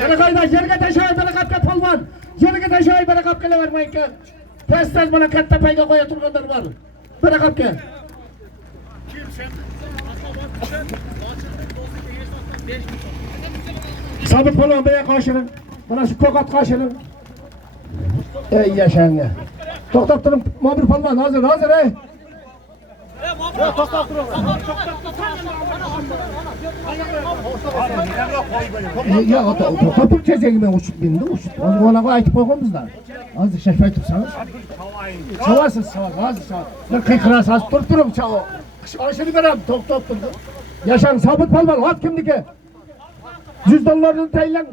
Berekayda yerga tashlay berekatga polvon. Yerga tashlay berekatga vermaydi. Tez bana katta payga qo'ya turganlar bor. Berekatga. Sabit polvon beye qo'shiring. Mana shu ko'kat qo'shiring. Ey yaşanga. To'xtab turing, mobil polvon hozir ey. Ya to'xtab turing. Ya to'xtab çözeyim ben uçup bindi uçup. Ona aytıp qo'yganmizlar. Hozir şafay tursangiz. Savasiz, hozir sav. Bir qiyqirasiz turing chavo. Oshirib beram, to'xtab turdi. Yaşang Sabit polvon, ot kimniki? $100 tayinlang.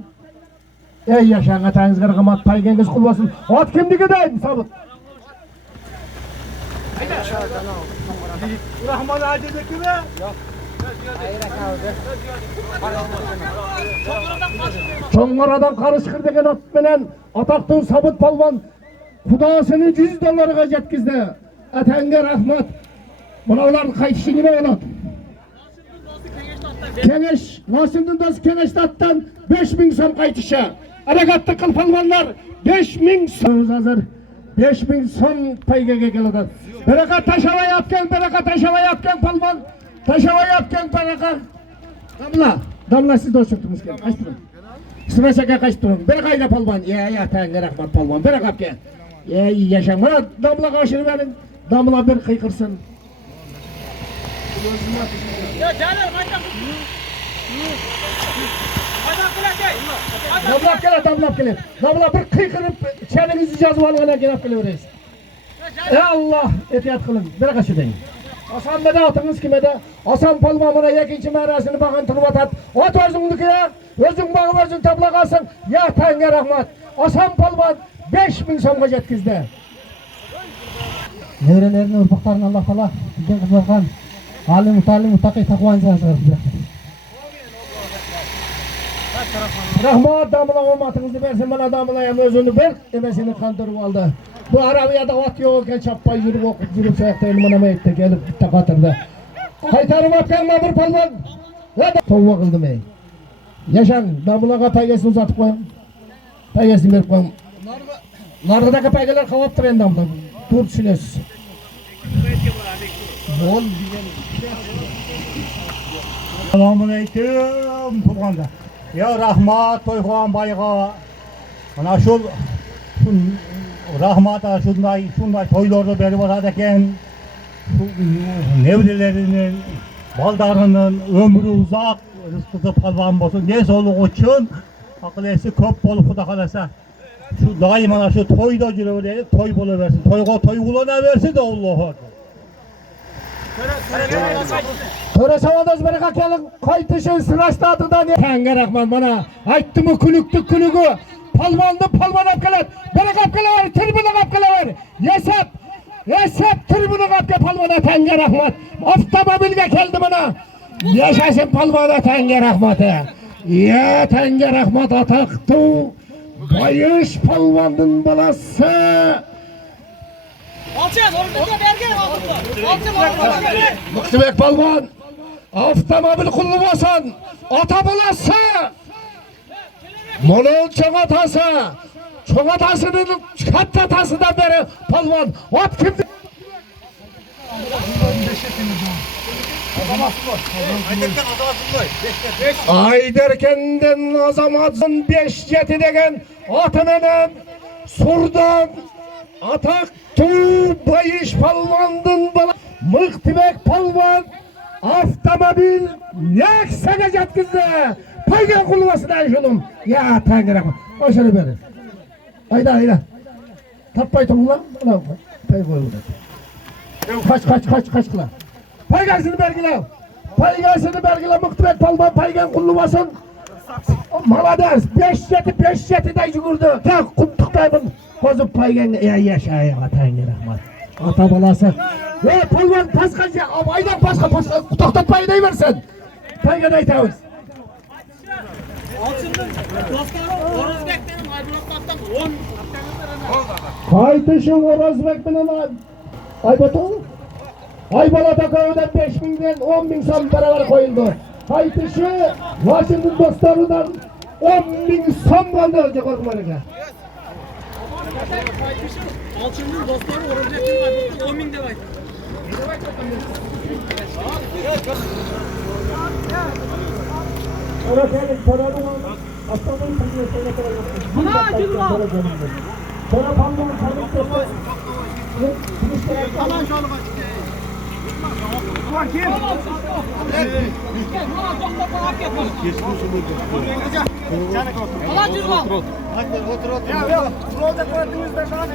Ey yaşang atangizga rahmat, paygangiz qul bo'lsin. Ot kimniki deydi Sabit? Rahman Adedeki mi? Yok. Çoğmaradan karışkır degen at menen ataklı Sabit polvon Kudasını $100'a jetkizdi. Atanga rahmat. Bunalar qaytishini bo'ladi. Kengesh, Nosimdin do'st Keneshtatdan 5000 so'm qaytishi. Harakatli qil polvonlar 5000 so'm hozir 5000 so'm paygaga keladi. Berakat tashavayotgan polvon. Tashavayotgan berakat. Damla siz do'stingiz keldi. Qaytdiring. Sirashaka qaytdiring. Berakayda polvon. Ya tanga rahmat polvon. Berakatga. Ey yaşang. Mana damla qo'shirib bering. Damla bir qiyqirsin. Ya Jalal qayta. Damlab keladi. Damla bir qiyqirib chaningizni yozib olganlar kelib kelaverasiz. Ey Allah, ehtiyot qiling. Berakatga deng. Asanmada otыңыз kimede? Asan polvon mana ikinci marasini bag'an turib atadi. Ot o'zingniki, o'zing bag'ib o'zing tabla qolsin. Ya tanga rahmat. Asan polvon 5000 so'mga jetkizdi. Nevrelerini, urfaqlarini Alloh taolo bizga qilgan alim mutaqi taqvonga nasib rahmat, damla omatingizni bersin. Mana damla ham o'zini ber, emasini qandirib oldi. Bu arabiyada ot yo'q ekan, chappay yurib o'qib yurib sayaqda ilmonamaydi kelib bitta qatirda. Qaytarib o'tganman bir polvon. Tavba qildim ey. Yaşang, damlaga paygasini uzatib qo'ying. Paygasini berib qo'ying. Narg'idagi paygalar qavobdir endi damla. Tur tushunasiz. Bol degan. Assalomu alaykum turganda. Ya rahmat To'yxon bayga. Mana shu rahmata şunday toylarda berip atadi eken. Nevrelerinin, baldarının ömrü uzak, rızkısı polvon bolsun. Ne soluq uchun akıl esi köp bolup Xudo kalasa. Şu daima şu toyda жүрөбүр, toy bolaversin. Toyga toy ulanaversin de Allahu akbar. Töre savadoz berekat kelin qaytishing sirashtatıdan. Tanga rahmat, mana aytdimi kulukni kulugi. Polvonni polvon olib keladi. Berekat kelaver, tribuna olib kelaver. Yasab tribuna olib kel polvon tanga rahmat. Avtomobilga keldi mana. Yashashin polvon tanga rahmat. Ya tanga rahmat ataqtu. Bayış polvonning balasi. Olchan, o'rniga bergan Olchan. Muhtibek polvon. Avtomobil qulluq bo'lsin. Ota bolasi. Mo'lol çoğatasının kattatasından beri polvon ot kimdi? Ayderken'den azamatsın 5 jeti degen atının surdan atak tu bayış polvondun bala Muhtibek polvon avtomobil yaksana jetkizdi. Paygan qulvasidan shunum. Ya tangiraq. Oshirib bering. Ayda. Tapmay turinglar. Mana pay qo'yinglar. Qaç qila. Paygasini bergilar. Muhtibek polvon paygan qulvasin. Malades. 5 jetidan yugurdi. Tak qumtiqdayman. Hozir payganga yashay atanga rahmat. Ota bolasi. Ey polvon pasqacha, aydan pasqa to'xtatmay deyversin. Paygan aytamiz. Qaytishim O'rozbek bilan Aybatov. Aybalata köyüden 5.000'den 10.000 som beraber koyuldu. Kayıtışı Washington dostlarından 10.000 som kaldı önce korkmalarına. Alçı'nın dostları orada 10 bin de var. Sonra senin sorarım Aslanın kızına Buna acılı var. Sonra pandamın tanıklığı. Alan şu alıp açtı. Ulan kim? Alan cızma. Otur. Ya. Burada gördüğünüzde şu an.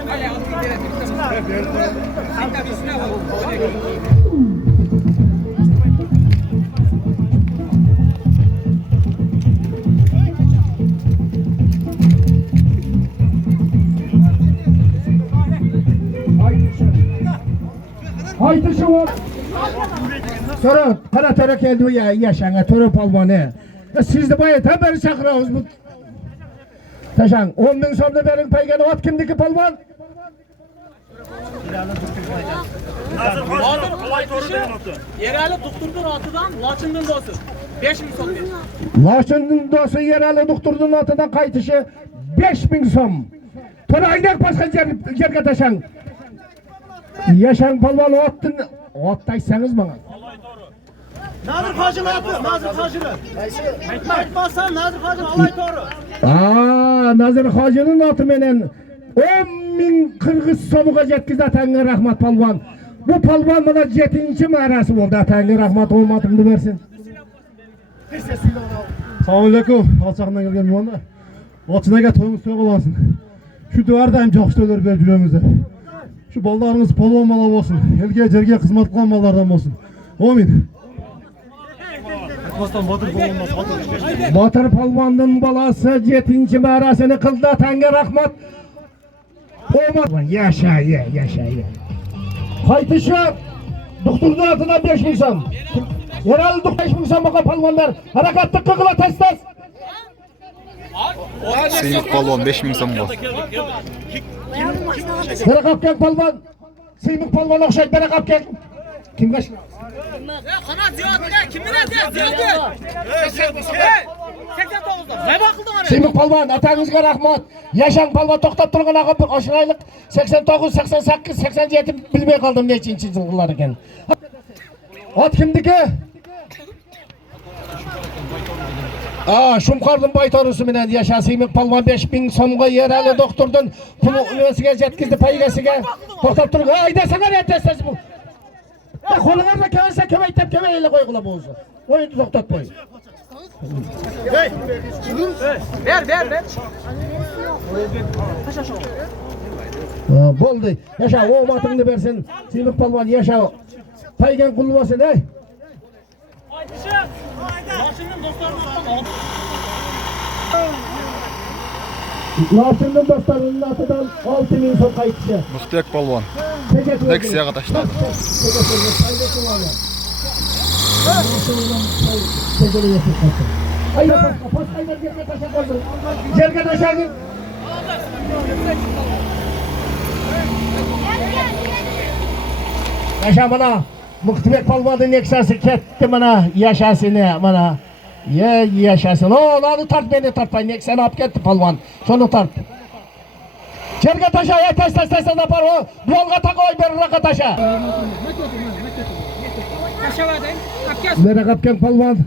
Haydi şu var. Sonra para geldi ya yaşana töre palvanı. Siz de bayat haberi çakırağız bu. Taşan 10.000 somda benim payganı at kimdeki palvan? Yerel tutturdun atıdan Laçın'dan dostu. 5 bin son bir. Laçın'ın dostu yerel doktorun atıdan kaytışı 5.000 som. Töre aynak başka yerge taşan. Yaşan palvan attın. Attaysanız bana. Nazır Hacı'nı atı. Nazır Hacı'nı. Aytmazsan Nazır Hacı'nı alay doğru. Nazır Hacı'nın atı menen 10.000 Kırgız somuğa jetkiz atanga rahmat palvan. Bu palvan bana 7. marası oldu atanga rahmat olmadığını versin. Assalamualaikum. Alçağından gelgen muanda. Alçınaga toyuңuz toy bolasın. Şu duvardan жакшылар берип жүрөңүздөр. Şu ballarınız palvan bala olsun. Elge jerge hizmet kılan ballardan olsun. Amin. Batır palvanın balası 7. marasını kıldı atanga rahmat. Olmaz. Yaşa. Kaytışı doktorun adına 5.000 som. Yerel 5.000 som'a palvanlar. Harekatlı kıkıla tez. Seymik palvan 5.000 som var. Bere kapken palvan. Seymik palvan okşaydı bere kapken. Kim kaç? Kanat Ziyad kimin adı? Ziyad. 89'da. Ne bakıldın oraya? Seymik palvan atağınızga rahmat. Yaşan palvan toktap turgan ağabey aşıraylık 89, 88, 87 bilmey kaldım nechinchi yıllar eken. At kimdiki? Şumqardın baytorusu menen yaşa Seymik palvan 5.000 somga yereli doktordan pulu ülesiga jetkizdi paygasiga. Toktap turgan ayda sana ne testesi bu? Kolunuzda kemerse kemeytep kemeyle koygula boğuzu. Oyunu toktap koy. Ver. Boldu. Yaşa o matını versin. Seymik palvan yaşa. Paygan kulmasın ey. Laçın'ın dostlarından Laçın'ın dostlarının atıdan 6.000 som kayıtçı. Mıhtiyek palvan. Leksiyaga taşladı. Ayda pas ayda yerge taşa koydu. Yerge taşa. Yaşa bana. Mıhtiyek palvanın eksası ketti bana. Yaşasını bana. Yaşasın. Onu tart beni tartay. Nekseni ap ketti palvan. Şunu tart. Yerge taşa tez yapar o. Dualga takoy bir raka taşa. Bere kapken palvan.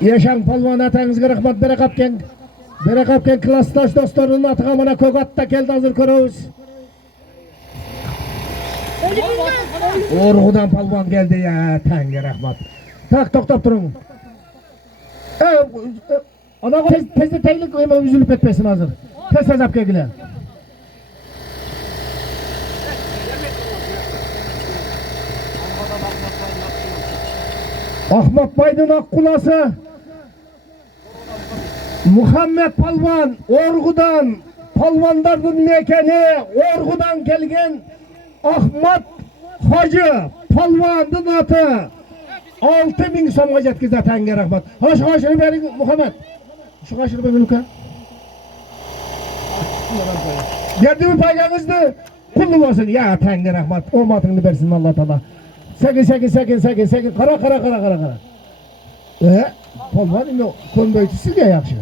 Yaşan palvan atağınızga rahmat bere kapken. Bere kapken klastaş dostlarının atıga mana kök atta keldi hazır köröbüz. Orgudan palvan geldi ya tanga rahmat. Tak toktap durun. Ana tezde teylik hemen üzülüp etmesin hazır. Tez yap gelgiler. Ahmet Baydın Akkulası Muhammed Palvan Orgu'dan Palvanların mekeni Orgu'dan gelgen Ahmet Hacı Palvan'ın atı 6.000 somga jetkizdi atanga rahmat. Şu kaşını verin Muhammed. Şu kaşını verin Luka. Geldi mi payganızdı? Kullu olsun ya atanga rahmat. O matını versin Allah Teala. Sekin. Kara. Palvan indi ko'nbeyti sizga yaxshi.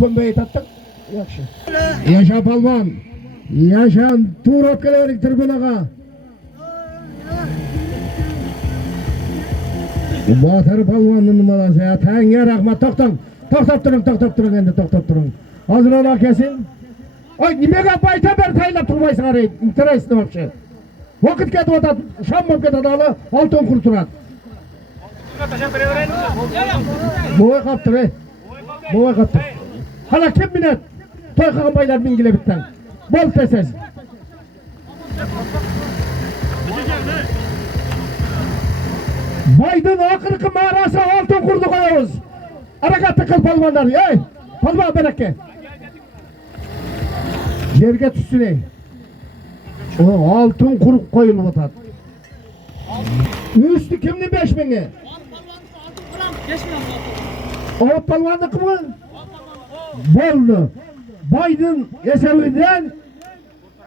Ko'nbeyti atdik, yaxshi. Yaşa palvan. Yaşan turib kelaverik tribunaga. Botir palvanning nimalasi? Tanga rahmat. To'xtab turing endi, to'xtab turing. Hozirroq kesin. Ay, nimaga bayta ber taylab turmaysiz qarang. Interest nimapchi? Vaqt ketib o'tadi, shom bo'lib ketadi, hali oltin qur turadi. Bo'y qapti. Hala kim minat? To'y qilgan baylar mingile bittan. Bol tesiz. Baydan oxirgi marasi oltin qurni qo'yamiz. Harakat qil palvonlar. Ey, palvon baraka. Yerga tushsin. O oltin qurib qo'yilib o'tadi. Üstü kimni 5000'i? O palvanı kimi? Boldu. Baydın esevinden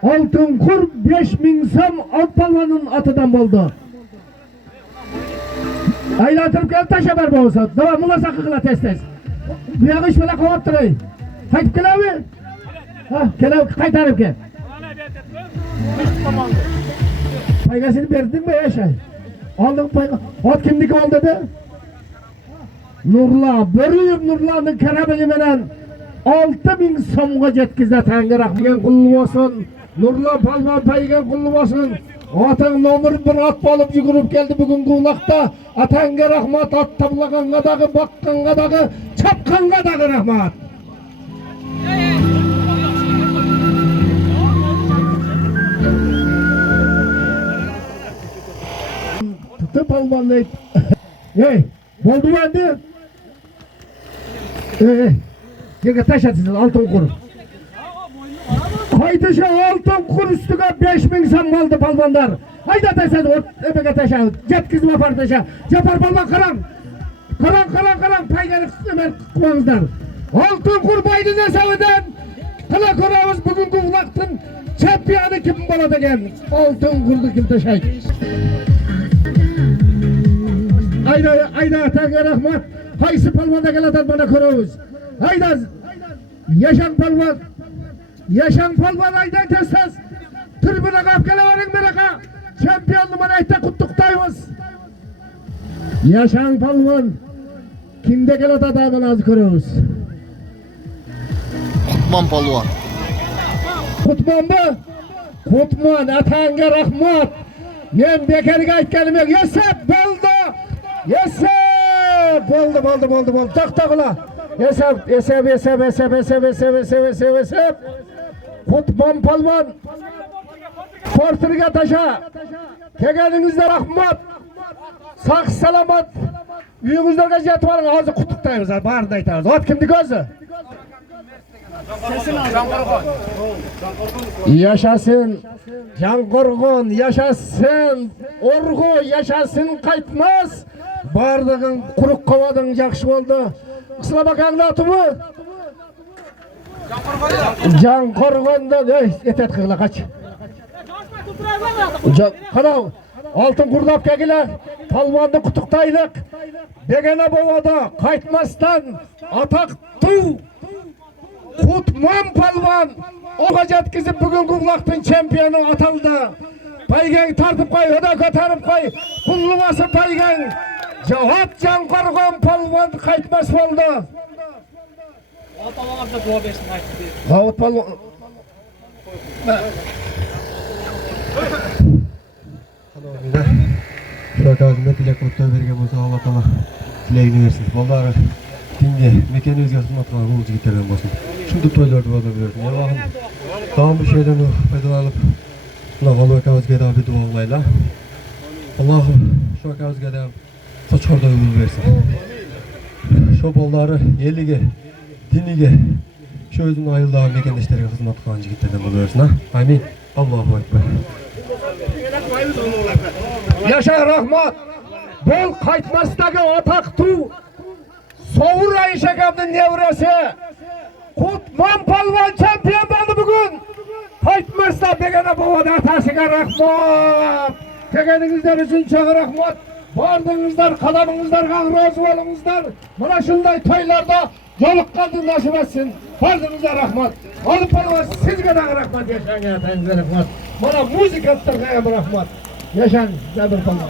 altın kur 5000 sam alt palvanın atıdan boldu. Aylatırıp gel taşa ber bolsa. Devam mula sakı kıla tez. Bu yağı iş böyle kovap durayım. Kayıp gel abi. Gel kaytarıp gel. Paygasını verdin mi yaşay? Aldın payga. Ot kimdiki oldu dedi? Nurla. Börüyüm Nurla'nın karabeli menen 6000 somga jetkizdi Tangir rahmigen kullu olsun. Nurla palvan paygen kullu olsun. Atın nomur bir at bolup yugurub geldi bugungi ulaqda. Atanga rahmat, at tablaganga dagı, bakkanga dagı, çapkanga dagı rahmat. Tutup palvanlayıp. Hey, boldu mu endi? Yerge taş atısın, altın kur. Haydışı altın kur üstüge 5000 sam kaldı palvanlar. Hayda taşadı, öpeke taşadı. Jetkizim apar taşa. Yapar palvan karan. Karan, payganı hemen kıvamızlar. Altın kur baydın hesabıdan. Kala koramız bugünkü ulaqtın çempiyonu kim boladı gen. Altın kurdu kim taşaydı. Ayda Tangir rahmat. Haysi palvanda gelatan bana koramız. Hayda. Yaşan palvan aydan tezsez. Tribuna kap geleverin meraka. Şampiyon numara ayda kutluktayız. Yaşan palvan. Kimde gelatan adamını az koramız. Kutman palvan. Kutman mı? Kutman, Tangir rahmat. Men bekarga aytganim yo'q. Yesep bo'ldi. Yesep bo'ldi. To'xtag'la. Yesep. Kutman palvan. Portirga taşa. Kelganingizda rahmat. Sağ salomat. Uyingizlarga jetib oling. Hozir qutuqdaymiz. Barini aytamiz. Ot kimniki o'zi? Yaşasın Janqorg'on, yaşasın Orgu, yaşasın qaytmas. Bardığın quruq qovadың yaxshi bo'ldi. Qisla bakangni atımı? Janqorg'onda etet qilga qaç. Qana oltin qurdab kelgilar. Palvonni qutuqtaylik. Begona bo'ladi. Qaytmasdan ataq tuv. Kutman palvan oğa jetkizib bugungi ulaqtın çempiyonu ataldı. Paygan tartib qo'y, öde ko'tarib qo'y. Qullu bosib paygan. Javob Janqorg'on palvan qaytmas bo'ldi. Palvonga duo bersin aytdi. Davut palvan. Şakazında dilek kutlar bergen bolsa Allah taala dilegini versin. Bolları dinge mekeni özgü atmatlar bulucu gitardan bolsun. Şunda toylarda bola bersin. Allah'ım tamam bu şeyden faydalanıp Allah akavizga da bir dua olayla. Allah'ım şu akavizga da soçorda yol versin. Şu bolları eliga, diniga, şu özünün ayıldağın mekendeşlerine hizmet kılan jigitlerden bola bersin. Amin. Allahu ekber. Yaşa rahmat. Bol qaytmasdagi ataq tuv. Soğur Ayşekam'ın nevresi. Kutman palvan çempiyon oldu bugün. Qaytmasda begona bo'ladi atasiga rahmat. Tegenizler için çok rahmat. Vardığınızlar, kalanınızlar, razı olunuzlar. Bana şunday toylarda yoluk kaldı nasip etsin. Vardığınızlar rahmat. Alıp bana sizge de rahmat yaşayın ya teyze rahmat. Bana müzik ettirgeye bir rahmat. Yaşayın ya bir rahmat.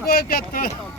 Koyup yattı.